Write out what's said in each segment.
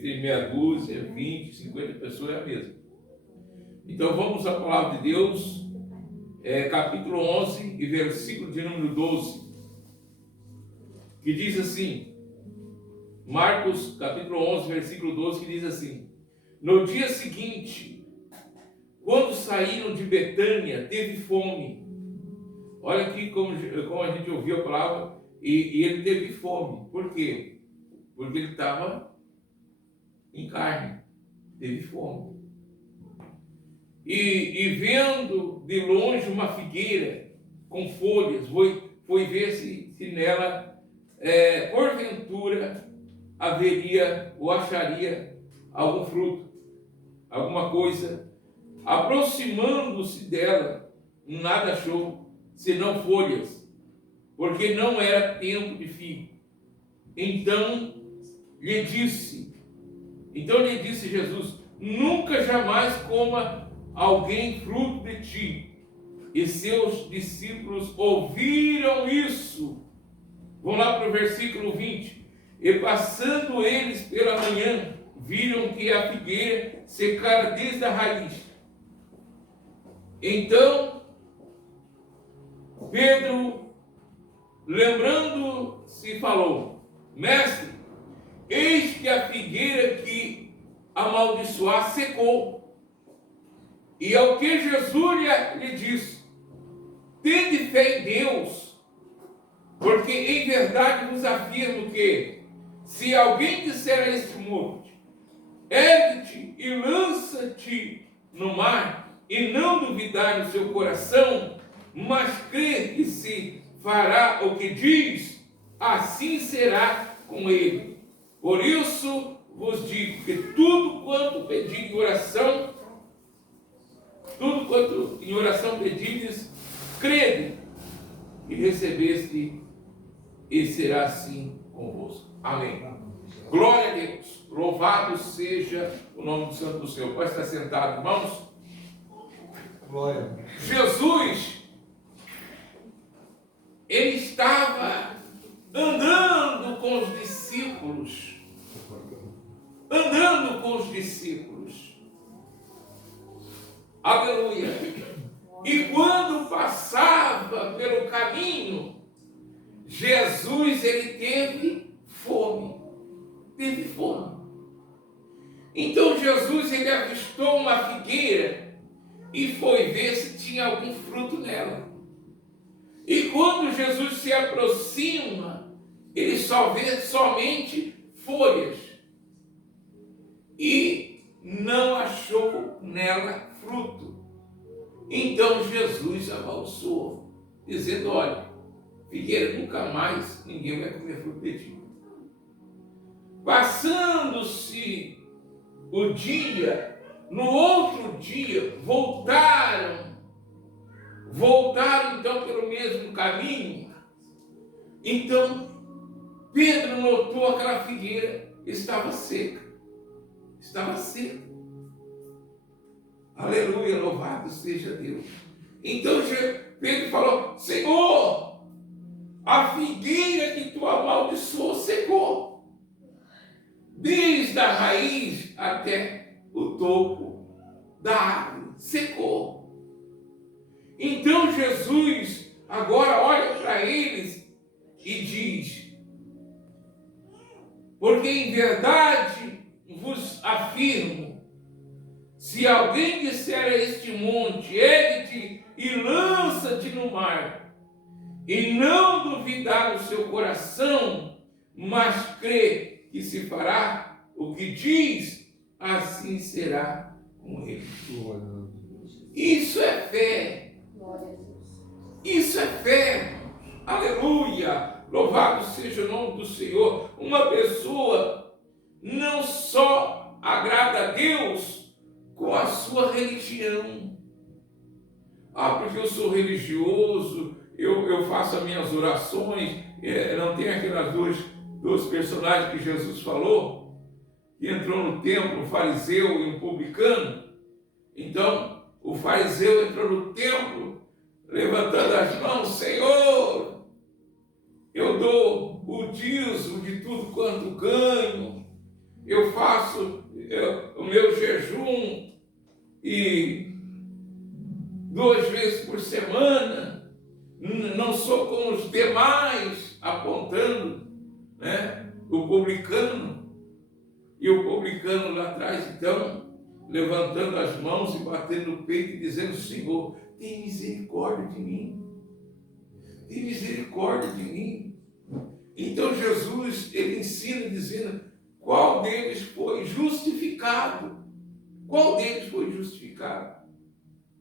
tem meia dúzia, 20, 50 pessoas, é a mesma. Então vamos à palavra de Deus, capítulo 11 e versículo de número 12, que diz assim, Marcos capítulo 11, versículo 12, que diz assim: no dia seguinte, quando saíram de Betânia, teve fome. Olha aqui como a gente ouviu a palavra, e ele teve fome. Por quê? Porque ele estava em carne, teve fome. E vendo de longe uma figueira com folhas, foi ver se nela, porventura, haveria ou acharia algum fruto, alguma coisa. Aproximando-se dela, nada achou, senão folhas, porque não era tempo de figo. Então lhe disse Jesus: nunca jamais coma alguém fruto de ti. E seus discípulos ouviram isso. Vamos lá para o versículo 20. E passando eles pela manhã, viram que a figueira secara desde a raiz. Então Pedro, lembrando-se, falou: mestre, eis que a figueira que amaldiçoar secou. E ao que Jesus lhe disse: tende fé em Deus, porque em verdade vos afirmo que, se alguém disser a este monte, ergue-te e lança-te no mar, e não duvidar no seu coração, mas crer que se fará o que diz, assim será com ele. Por isso vos digo que tudo quanto pedir em oração, pedirdes, crede e recebeste, e será assim convosco. Amém. Glória a Deus. Louvado seja o nome do Santo do Senhor. Pode estar sentado, irmãos. Glória. Jesus, ele estava andando com os discípulos. Aleluia. E quando passava pelo caminho, Jesus, ele teve fome. Então Jesus, ele avistou uma figueira e foi ver se tinha algum fruto nela. E quando Jesus se aproxima, ele só vê somente folhas. E não achou nela fruto. Então Jesus amaldiçoou, dizendo: olha, figueira nunca mais ninguém vai comer fruto de ti. Passando-se o dia, no outro dia, voltaram então pelo mesmo caminho. Então Pedro notou aquela figueira estava seca. Aleluia, louvado seja Deus. Então Pedro falou: Senhor, a figueira que tu amaldiçoou secou, desde a raiz até o topo da árvore, secou. Então Jesus agora olha para eles e diz: porque em verdade vos afirmo, se alguém disser a este monte, ergue-te e lança-te no mar, e não duvidar no seu coração, mas crê que se fará o que diz, assim será com ele. Isso é fé. Isso é fé. Aleluia. Louvado seja o nome do Senhor. Uma pessoa não só agrada a Deus com a sua religião. Porque eu sou religioso, eu faço as minhas orações. Não tem aquelas dois personagens que Jesus falou, que entrou no templo, um fariseu e um publicano. Então, o fariseu entrou no templo, levantando as mãos: Senhor, eu dou o dízimo de tudo quanto ganho, eu faço o meu jejum e 2 vezes por semana, não sou como os demais, apontando, né, o publicano, e o publicano lá atrás, então, levantando as mãos e batendo no peito e dizendo: Senhor, tem misericórdia de mim, tem misericórdia de mim. Então Jesus, ele ensina dizendo qual deles foi justificado. Qual deles foi justificado?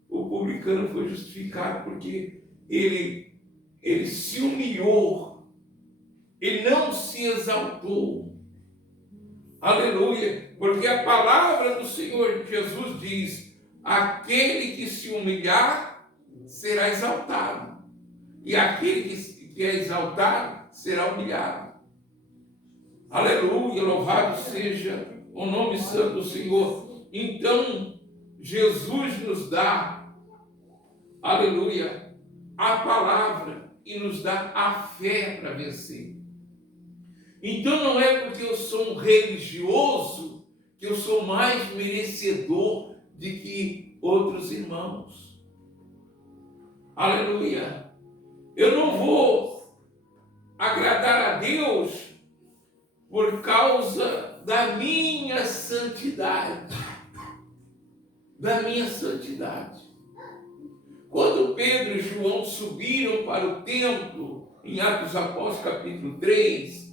O publicano foi justificado porque ele se humilhou, ele não se exaltou. Aleluia! Porque a palavra do Senhor Jesus diz: aquele que se humilhar será exaltado, e aquele que é exaltado será humilhado. Aleluia! Louvado seja o nome santo do Senhor. Então, Jesus nos dá, aleluia, a palavra e nos dá a fé para vencer. Então não é porque eu sou um religioso que eu sou mais merecedor de que outros irmãos. Aleluia! Eu não vou agradar a Deus por causa da minha santidade. Da minha santidade. Quando Pedro e João subiram para o templo, em Atos Apóstolos capítulo 3,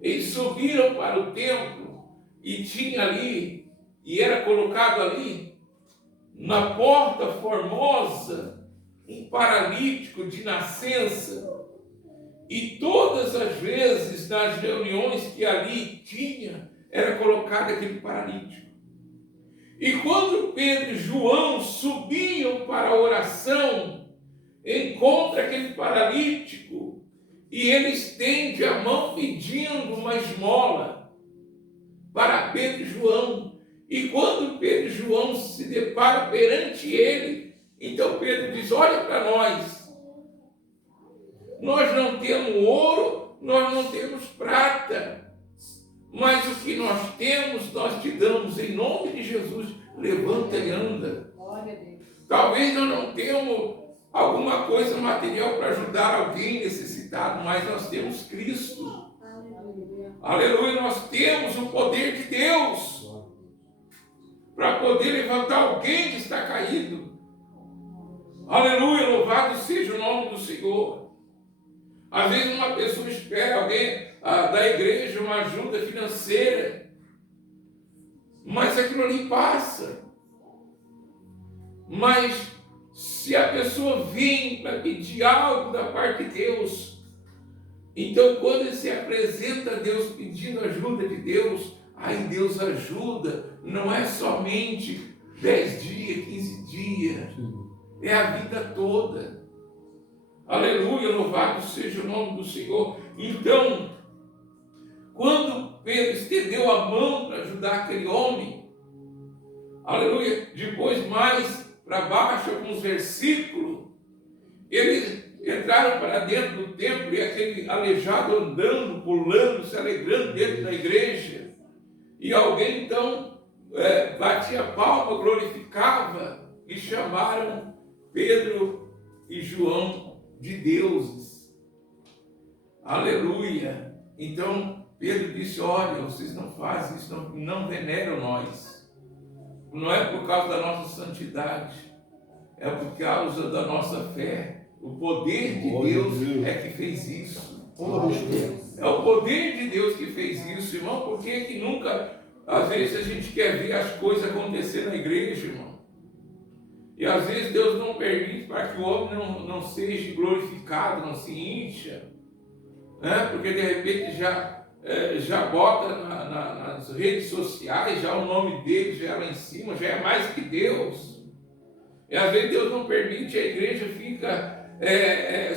eles subiram para o templo e tinha ali, e era colocado ali, na porta formosa, um paralítico de nascença. E todas as vezes, nas reuniões que ali tinha, era colocado aquele paralítico. E quando Pedro e João subiam para a oração, encontra aquele paralítico e ele estende a mão pedindo uma esmola para Pedro e João. E quando Pedro e João se deparam perante ele, então Pedro diz: olha para nós não temos ouro, nós não temos prata, mas o que nós temos, nós te damos em nome de Jesus. Levanta e anda. Glória a Deus. Talvez nós não tenhamos alguma coisa material para ajudar alguém necessitado, mas nós temos Cristo. Aleluia. Aleluia, nós temos o poder de Deus para poder levantar alguém que está caído. Aleluia, louvado seja o nome do Senhor. Às vezes uma pessoa espera alguém da igreja uma ajuda financeira, mas aquilo ali passa. Mas se a pessoa vem para pedir algo da parte de Deus, então quando ele se apresenta a Deus pedindo ajuda de Deus, aí Deus ajuda. Não é somente 10 dias, 15 dias, é a vida toda. Aleluia, louvado seja o nome do Senhor. Então, quando Pedro estendeu a mão para ajudar aquele homem, aleluia, depois mais para baixo, alguns versículos, eles entraram para dentro do templo e aquele aleijado andando, pulando, se alegrando dentro da igreja. E alguém então batia palma, glorificava, e chamaram Pedro e João de deuses. Aleluia. Então Pedro disse: olha, vocês não fazem isso, não veneram nós. Não é por causa da nossa santidade, é por causa da nossa fé. O poder de Deus é que fez isso. É o poder de Deus que fez isso, irmão. Por que nunca, às vezes, a gente quer ver as coisas acontecer na igreja, irmão? E às vezes Deus não permite para que o homem não seja glorificado, não se incha, né? Porque de repente já bota nas redes sociais, já o nome dele já é lá em cima, já é mais que Deus. E às vezes Deus não permite, a igreja fica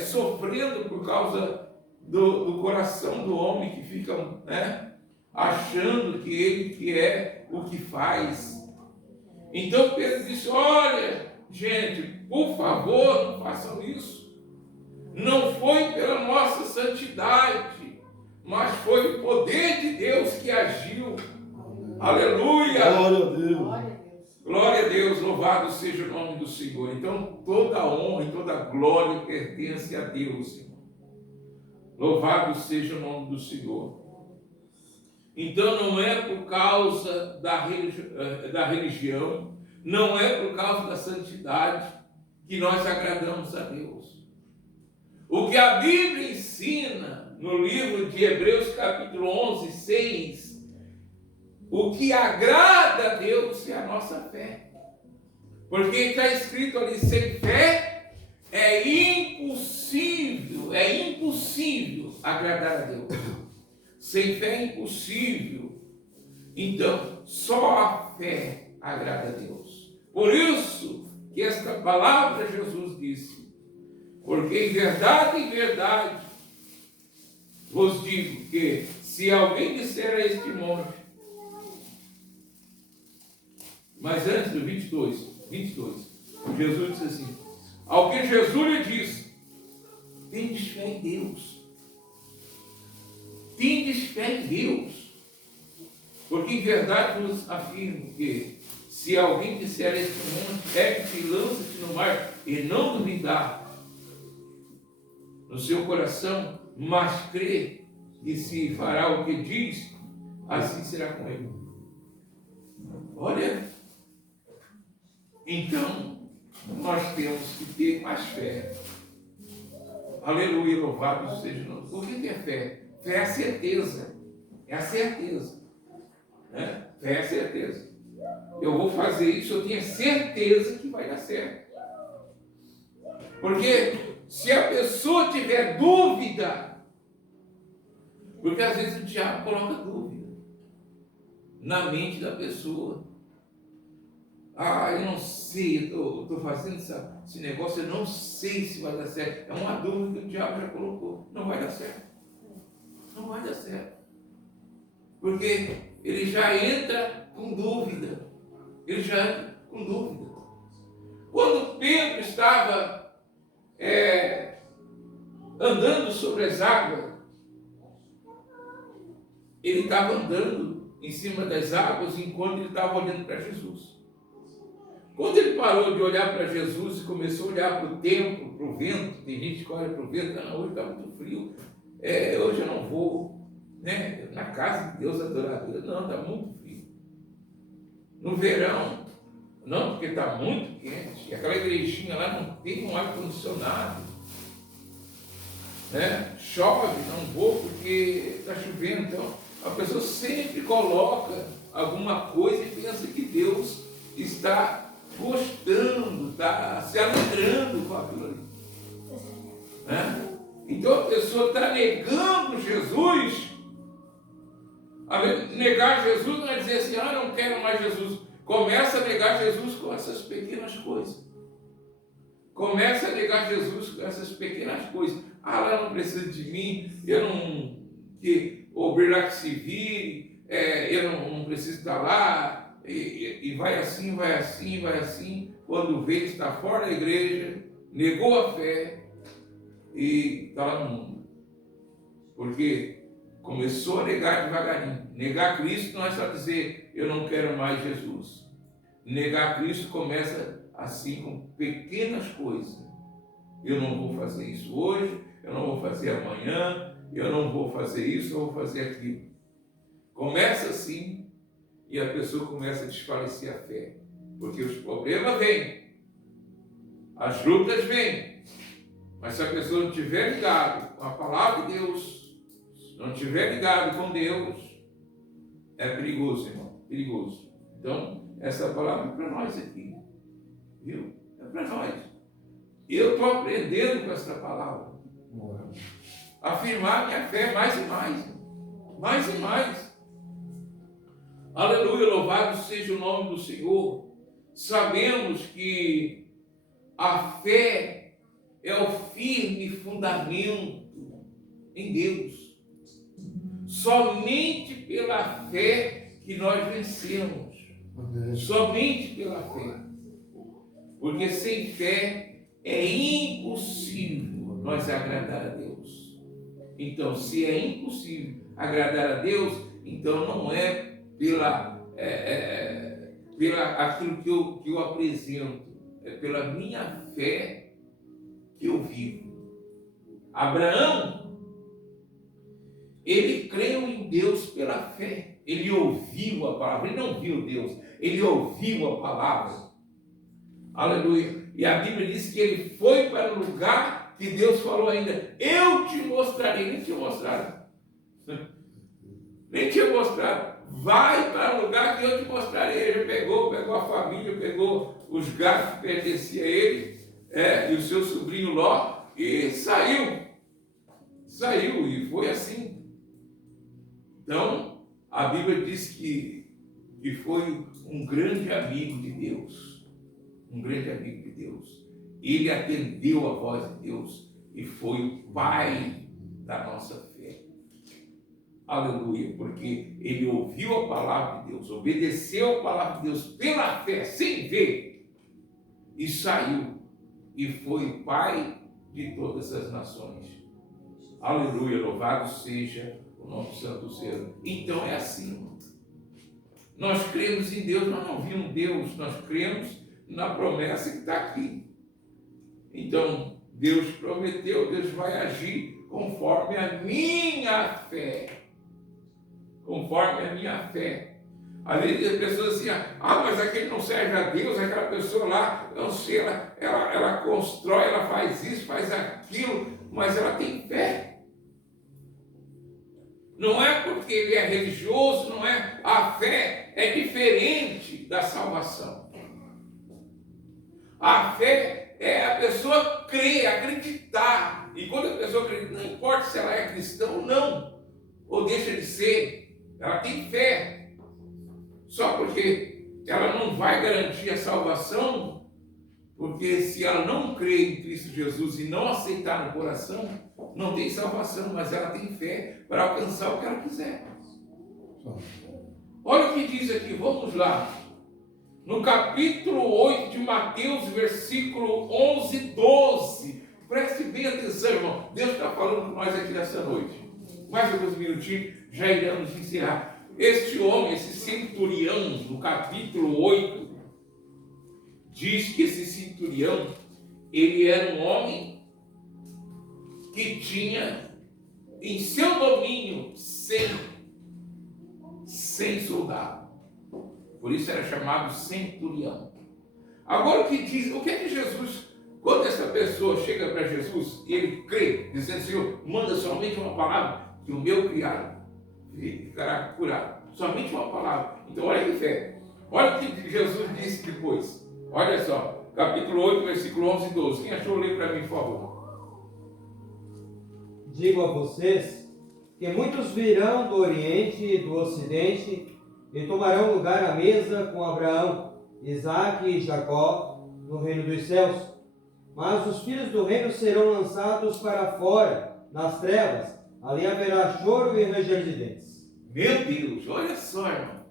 sofrendo por causa do coração do homem, que fica, né, achando que ele que é o que faz. Então Pedro disse: olha, gente, por favor, não façam isso. Não foi pela nossa santidade, mas foi o poder de Deus que agiu. Aleluia! Glória a Deus. Glória a Deus. Glória a Deus, louvado seja o nome do Senhor. Então, toda a honra e toda a glória pertence a Deus, irmão. Louvado seja o nome do Senhor. Então, não é por causa da religião, não é por causa da santidade que nós agradamos a Deus. O que a Bíblia ensina no livro de Hebreus, capítulo 11, 6, o que agrada a Deus é a nossa fé. Porque está escrito ali, sem fé é impossível agradar a Deus. Sem fé é impossível. Então, só a fé agrada a Deus. Por isso que esta palavra Jesus disse, porque em verdade vos digo que se alguém disser a este monte, mas antes do 22, Jesus disse assim, ao que Jesus lhe disse, tendes fé em Deus. Tendes fé em Deus. Porque em verdade vos afirmo que se alguém disser a este monte, ergue-te e lança-te no mar, e não duvidar no seu coração, mas crê que se fará o que diz, assim será com ele. Olha, então nós temos que ter mais fé. Aleluia, louvado seja o nome. Por que é fé? Fé é a certeza. É a certeza. Né? Fé é a certeza. Eu vou fazer isso, eu tenho certeza que vai dar certo. Porque se a pessoa tiver dúvida, porque às vezes o diabo coloca dúvida na mente da pessoa. Eu não sei, eu estou fazendo esse negócio, eu não sei se vai dar certo. É uma dúvida que o diabo já colocou. Não vai dar certo. Não vai dar certo. Porque ele já entra com dúvida. Ele já entra com dúvida. Quando Pedro estava andando sobre as águas, ele estava andando em cima das águas enquanto ele estava olhando para Jesus. Quando ele parou de olhar para Jesus e começou a olhar para o tempo, para o vento, tem gente que olha para o vento, não, hoje está muito frio, hoje eu não vou, né, na casa de Deus adorar a Deus, não, está muito frio. No verão, não, porque está muito quente, e aquela igrejinha lá não tem um ar-condicionado, né? Chove, não vou porque está chovendo. Então, a pessoa sempre coloca alguma coisa e pensa que Deus está gostando, está se alegrando com aquilo ali. Né? Então, a pessoa está negando Jesus. Negar Jesus não é dizer assim, não quero mais Jesus. Começa a negar Jesus com essas pequenas coisas. Começa a negar Jesus com essas pequenas coisas. Ela não precisa de mim, eu não... que o Birlac se vire, eu não preciso estar lá, e vai assim, vai assim, vai assim. Quando vê, está fora da igreja, negou a fé e está lá no mundo. Porque começou a negar devagarinho. Negar Cristo não é só dizer, eu não quero mais Jesus. Negar Cristo começa assim com pequenas coisas. Eu não vou fazer isso hoje, eu não vou fazer amanhã, eu não vou fazer isso, eu vou fazer aquilo. Começa assim e a pessoa começa a desfalecer a fé. Porque os problemas vêm, as lutas vêm. Mas se a pessoa não estiver ligado com a palavra de Deus, não estiver ligado com Deus, é perigoso, irmão, perigoso. Então, essa palavra é para nós aqui, viu? É para nós. E eu estou aprendendo com essa palavra. Afirmar minha fé mais e mais. Mais e mais. Aleluia, louvado seja o nome do Senhor. Sabemos que a fé é o firme fundamento em Deus. Somente pela fé que nós vencemos. Somente pela fé. Porque sem fé é impossível nós agradar a Deus. Então, se é impossível agradar a Deus, então não é pela pela aquilo que eu apresento, é pela minha fé que eu vivo. Abraão, ele creu em Deus pela fé. Ele ouviu a palavra, ele não viu Deus, ele ouviu a palavra. Aleluia. E a Bíblia diz que ele foi para o lugar que Deus falou ainda: eu te mostrarei. Nem tinha mostrado. Nem tinha mostrado. Vai para o lugar que eu te mostrarei. Ele pegou a família, pegou os gatos que pertenciam a ele, e o seu sobrinho Ló, e saiu. Saiu, e foi assim. Então, a Bíblia diz que foi um grande amigo de Deus. Um grande amigo de Deus. Ele atendeu a voz de Deus e foi o pai da nossa fé. Aleluia, porque ele ouviu a palavra de Deus, obedeceu a palavra de Deus pela fé, sem ver, e saiu, e foi o pai de todas as nações. Aleluia, louvado seja o nome santo do Senhor. Então é assim. Nós cremos em Deus, nós não vimos Deus, nós cremos na promessa que está aqui. Então, Deus prometeu, Deus vai agir conforme a minha fé. Conforme a minha fé. Às vezes as pessoas dizem: mas aquele não serve a Deus, aquela pessoa lá, não sei, ela constrói, ela faz isso, faz aquilo, mas ela tem fé. Não é porque ele é religioso, não é. A fé é diferente da salvação. A fé é a pessoa crer, acreditar. E quando a pessoa acredita, não importa se ela é cristã ou não, ou deixa de ser, ela tem fé. Só porque ela não vai garantir a salvação, porque se ela não crê em Cristo Jesus e não aceitar no coração, não tem salvação, mas ela tem fé para alcançar o que ela quiser. Olha o que diz aqui, vamos lá. No capítulo 8 de Mateus, versículo 11 e 12. Preste bem atenção, irmão. Deus está falando com nós aqui nessa noite. Mais alguns minutinhos, já iremos encerrar. Este homem, esse centurião, no capítulo 8, diz que esse centurião, ele era um homem que tinha em seu domínio 100 soldados. Por isso era chamado centurião. Agora o que é que Jesus, quando essa pessoa chega para Jesus e ele crê, dizendo: Senhor, manda somente uma palavra que o meu criado ficará curado. Somente uma palavra. Então olha que fé. Olha o que Jesus disse depois. Olha só, capítulo 8, versículo 11 e 12. Quem achou, lê para mim, por favor. Digo a vocês que muitos virão do Oriente e do Ocidente e tomarão lugar à mesa com Abraão, Isaque e Jacó no reino dos céus. Mas os filhos do reino serão lançados para fora, nas trevas. Ali haverá choro e ranger de dentes. Meu Deus, olha só, irmão.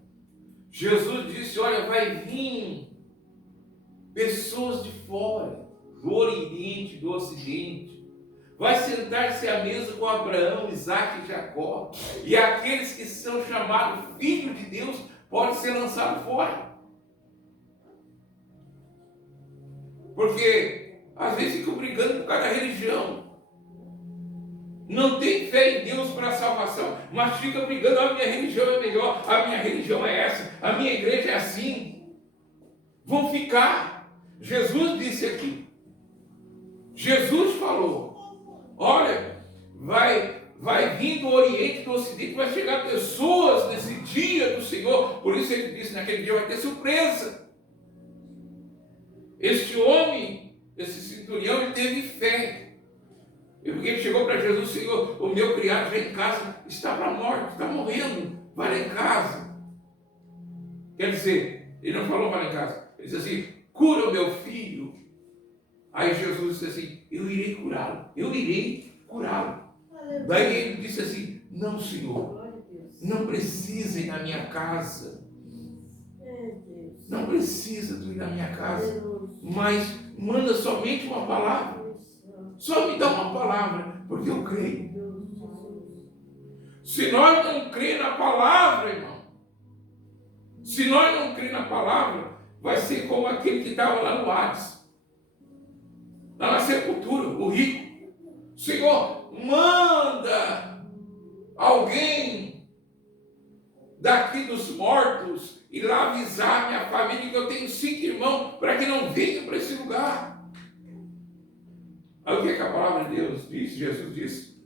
Jesus disse: olha, vai vir pessoas de fora, do Oriente, do Ocidente. Vai sentar-se à mesa com Abraão, Isaque e Jacó. E aqueles que são chamados filhos de Deus podem ser lançados fora. Porque às vezes ficam brigando por causa da religião. Não tem fé em Deus para a salvação, mas fica brigando: a minha religião é melhor, a minha religião é essa, a minha igreja é assim. Vão ficar. Jesus disse aqui. Jesus falou: olha, vai vir do Oriente e do Ocidente, vai chegar pessoas nesse dia do Senhor. Por isso ele disse: naquele dia vai ter surpresa. Este homem, esse centurião, ele teve fé. E porque ele chegou para Jesus: Senhor, o meu criado já em casa está para a morte, está morrendo, vai lá em casa. Quer dizer, ele não falou vai lá em casa, ele disse assim: cura o meu filho. Aí Jesus disse assim: eu irei curá-lo, eu irei curá-lo. Daí ele disse assim: não, Senhor, não precisa ir na minha casa, não precisa tu ir na minha casa, mas manda somente uma palavra. Só me dá uma palavra, porque eu creio. Se nós não cremos na palavra, irmão, Se nós não cremos na palavra, vai ser como aquele que estava lá no Hades, lá na sepultura, o rico. Senhor, manda alguém daqui dos mortos ir lá avisar minha família que eu tenho 5 irmãos para que não venham para esse lugar. Aí o que a palavra de Deus diz? Jesus disse: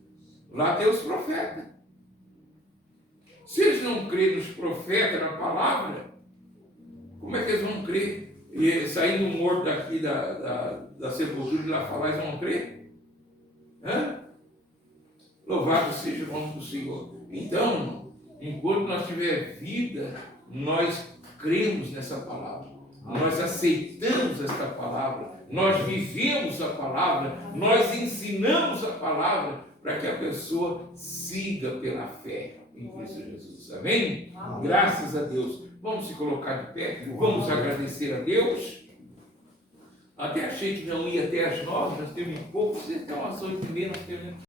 lá tem os profetas. Se eles não crerem nos profetas, na palavra, como é que eles vão crer? E saindo morto daqui da sepultura de lá falar, eles vão crer? Hã? Louvado seja o nome do Senhor. Então, enquanto nós tiver vida, nós cremos nessa palavra. Nós aceitamos esta palavra. Nós vivemos a palavra. Nós ensinamos a palavra para que a pessoa siga pela fé em Cristo Jesus. Amém? Amém. Graças a Deus. Vamos se colocar de pé. Vamos agradecer a Deus. Até achei que não ia até as 9. Nós temos pouco. Vocês estão às 8h30. Nós temos